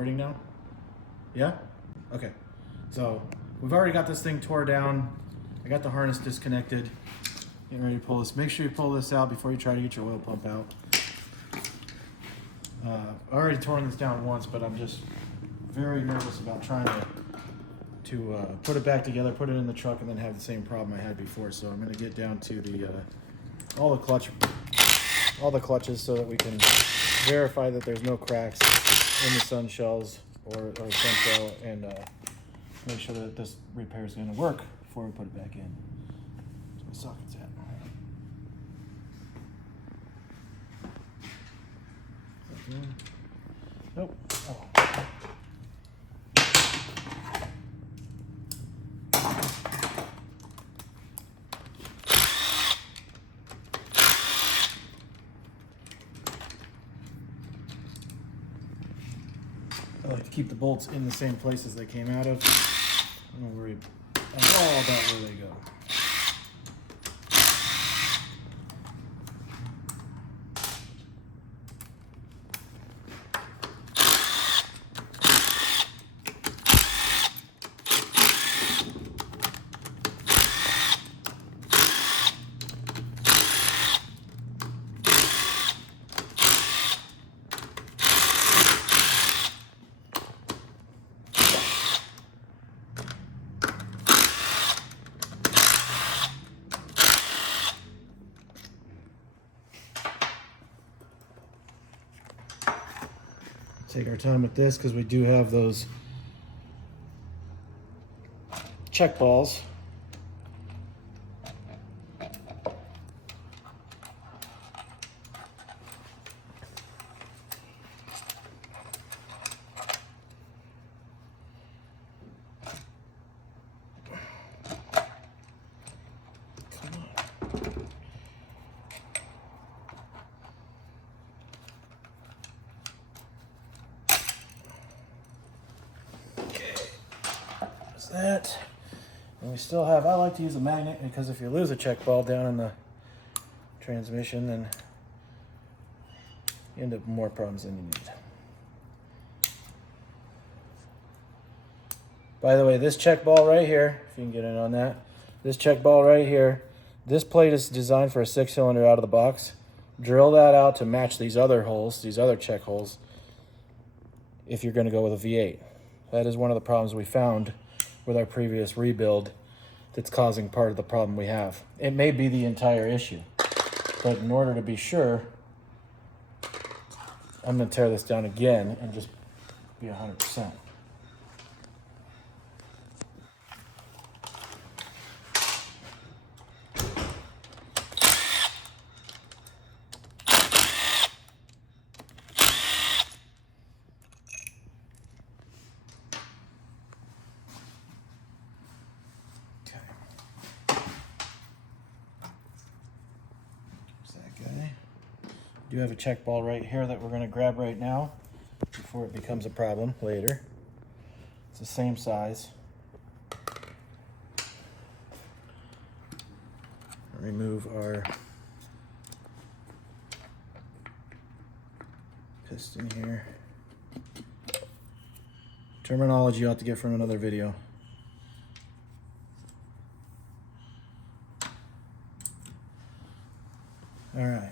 recording now? Yeah? Okay. So we've already got this thing tore down. I got the harness disconnected. Getting ready to pull this. Make sure you pull this out before you try to get your oil pump out. I already torn this down once, but I'm just very nervous about trying to put it back together, put it in the truck, and then have the same problem I had before. So I'm going to get down to the all the clutches so that we can verify that there's no cracks in the sun shells or sun shell, and make sure that this repair is going to work before we put it back in. That's where the socket's at. Nope. Oh. I like to keep the bolts in the same places they came out of. I'm not worried at all about where they go. Take our time with this because we do have those check balls. That, and we still have, I like to use a magnet because if you lose a check ball down in the transmission, then you end up with more problems than you need. By the way, this check ball right here, if you can get in on that, this check ball right here, this plate is designed for a 6-cylinder out of the box. Drill that out to match these other holes, these other check holes, if you're going to go with a V8. That is one of the problems we found with our previous rebuild that's causing part of the problem we have. It may be the entire issue, but in order to be sure, I'm going to tear this down again and just be 100%. Do have a check ball right here that we're going to grab right now before it becomes a problem later. It's the same size. Remove our piston here. Terminology you ought to get from another video. All right.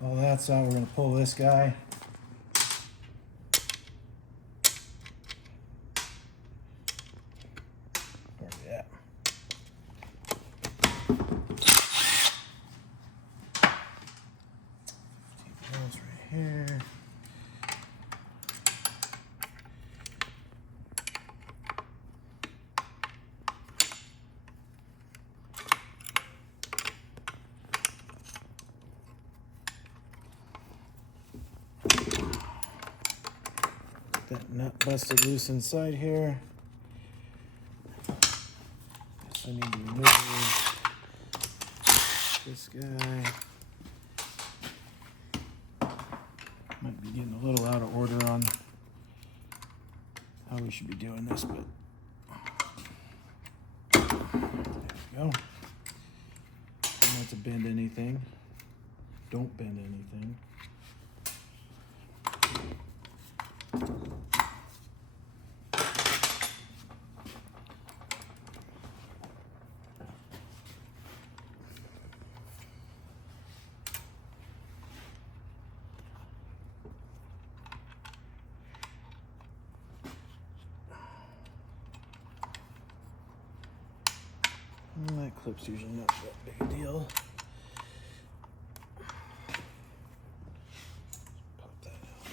All that's out, we're going to pull this guy. Where's he at? Right here. That nut busted loose inside here. Guess I need to remove this guy. Might be getting a little out of order on how we should be doing this, but there we go. Not to bend anything. Don't bend anything. Clip's usually not that big a deal. Pop that out.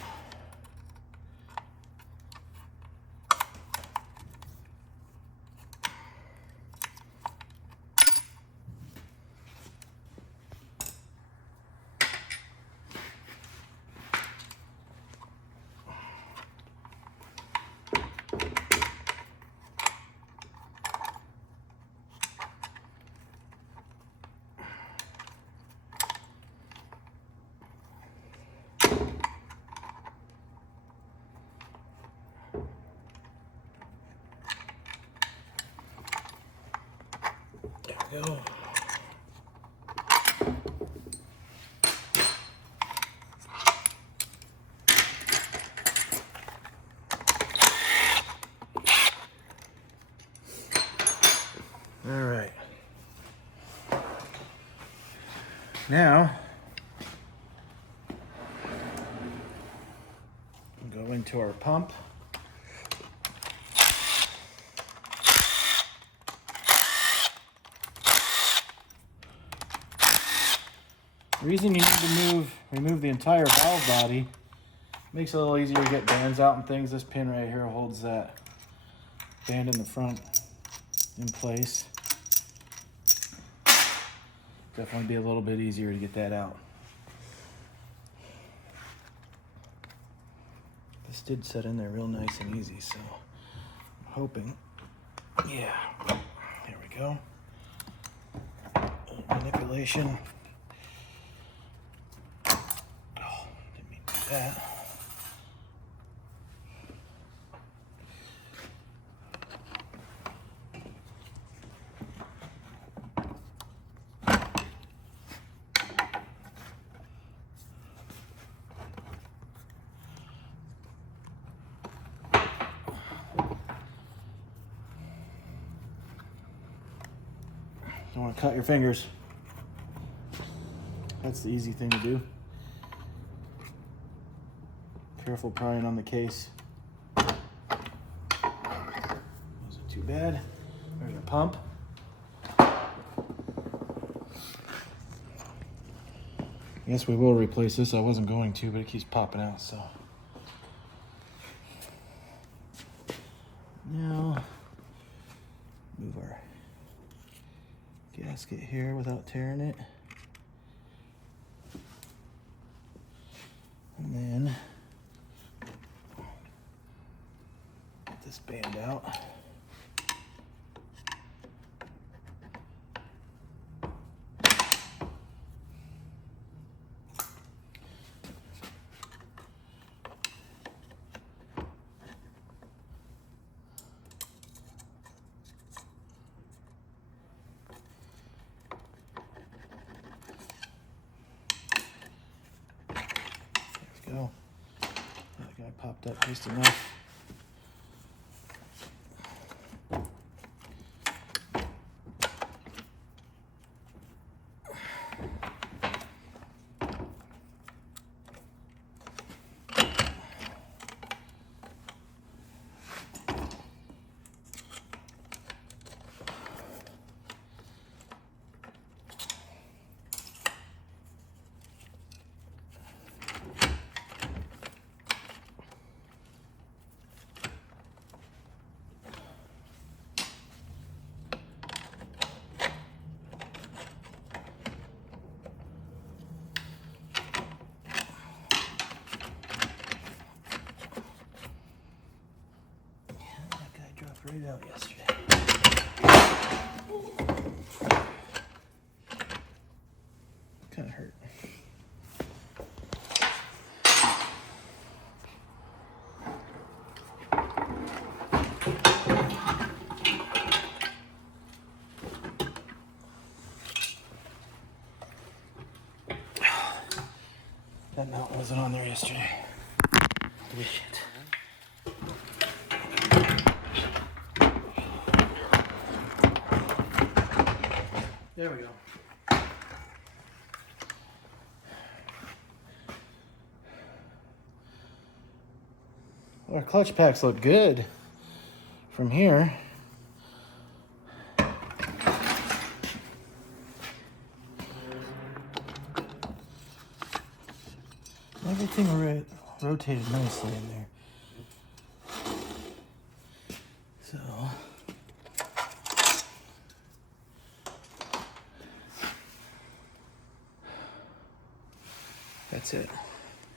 There we go. All right. Now, go into our pump. The reason you need to remove the entire valve body, makes it a little easier to get bands out and things. This pin right here holds that band in the front in place. Definitely be a little bit easier to get that out. This did set in there real nice and easy, so I'm hoping, yeah, there we go. Manipulation. Oh, didn't mean to do that. Don't want to cut your fingers. That's the easy thing to do. Careful prying on the case. Wasn't too bad. There's our pump. Yes, we will replace this. I wasn't going to, but it keeps popping out, so. Now, move our gasket here without tearing it. And then get this band out. Go. That guy popped up just enough. Right out yesterday. Kind of hurt. That mount wasn't on there yesterday. Shit. There we go. Our clutch packs look good from here. everything rotated nicely in there. So that's it.